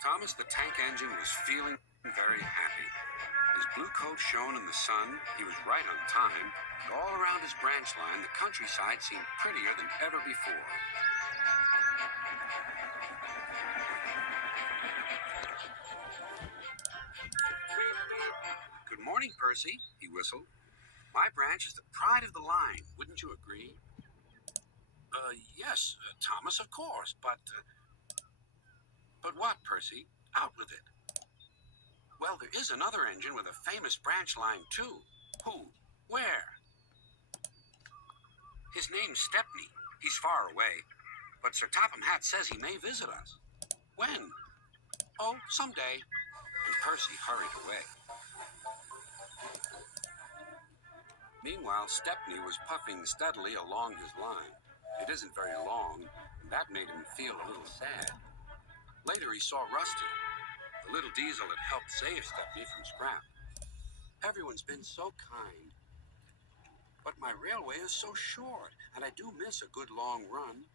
Thomas the tank engine was feeling very happy. His blue coat shone in the sun, he was right on time, and all around his branch line, the countryside seemed prettier than ever before. Good morning, Percy, he whistled. My branch is the pride of the line, wouldn't you agree? Yes, Thomas, of course, but what, Percy? Out with it. Well, there is another engine with a famous branch line, too. Who? Where? His name's Stepney. He's far away, but Sir Topham Hatt says he may visit us. When? Oh, someday. And Percy hurried away. Meanwhile, Stepney was puffing steadily along his line. It isn't very long, and that made him feel a little sad. Later, he saw Rusty. The little diesel had helped save Stepney from scrap. Everyone's been so kind. But my railway is so short, and I do miss a good long run.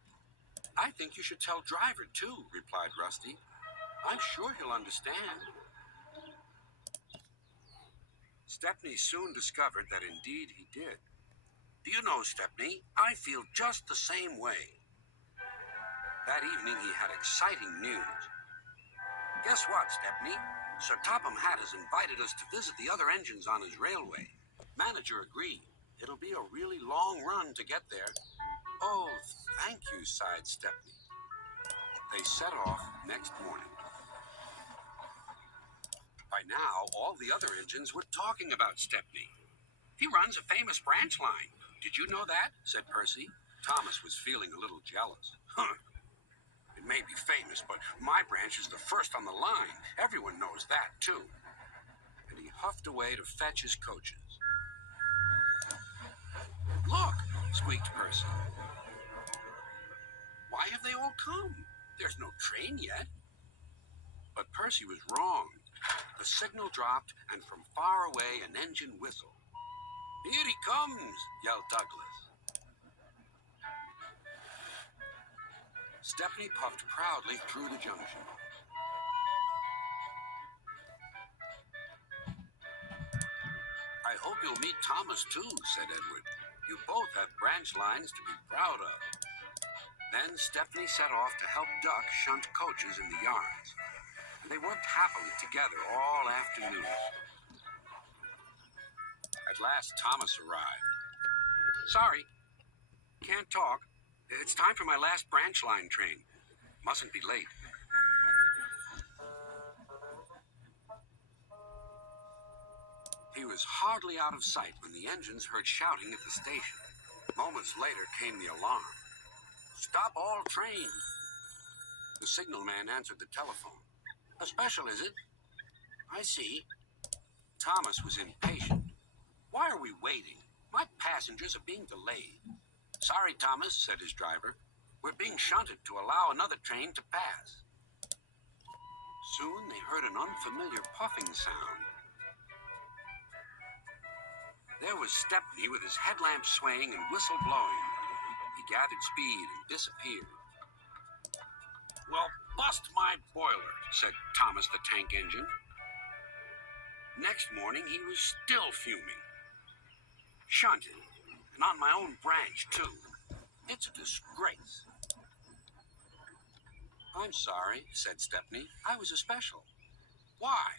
I think you should tell Driver, too, replied Rusty. I'm sure he'll understand. Stepney soon discovered that indeed he did. Do you know, Stepney, I feel just the same way. That evening he had exciting news. Guess what, Stepney? Sir Topham Hatt has invited us to visit the other engines on his railway. Manager agreed. It'll be a really long run to get there. Oh, thank you, sighed Stepney. They set off next morning. By now, all the other engines were talking about Stepney. He runs a famous branch line. Did you know that? Said Percy. Thomas was feeling a little jealous. Huh. It may be famous, but my branch is the first on the line. Everyone knows that, too. And he huffed away to fetch his coaches. Look, squeaked Percy. Why have they all come? There's no train yet. But Percy was wrong. The signal dropped, and from far away an engine whistled. Here he comes, yelled Douglas. Stepney puffed proudly through the junction. I hope you'll meet Thomas, too, said Edward. You both have branch lines to be proud of. Then Stepney set off to help Duck shunt coaches in the yards. They worked happily together all afternoon. At last, Thomas arrived. Sorry, can't talk. It's time for my last branch line train. Mustn't be late. He was hardly out of sight when the engines heard shouting at the station. Moments later came the alarm. Stop all trains. The signalman answered the telephone. A special, is it? I see. Thomas was impatient. Why are we waiting? My passengers are being delayed. Sorry, Thomas, said his driver. We're being shunted to allow another train to pass. Soon they heard an unfamiliar puffing sound. There was Stepney with his headlamp swaying and whistle blowing. He gathered speed and disappeared. Well, bust my boiler, said Thomas the tank engine. Next morning, he was still fuming. Shunted, and on my own branch, too. It's a disgrace. I'm sorry, said Stepney. I was a special. Why?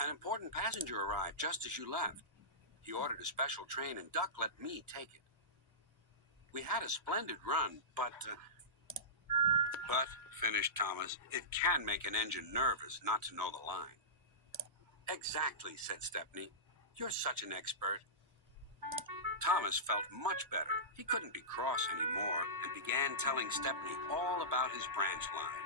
An important passenger arrived just as you left. He ordered a special train, and Duck let me take it. We had a splendid run, but, finished Thomas, it can make an engine nervous not to know the line. Exactly, said Stepney. You're such an expert. Thomas felt much better. He couldn't be cross anymore and began telling Stepney all about his branch line.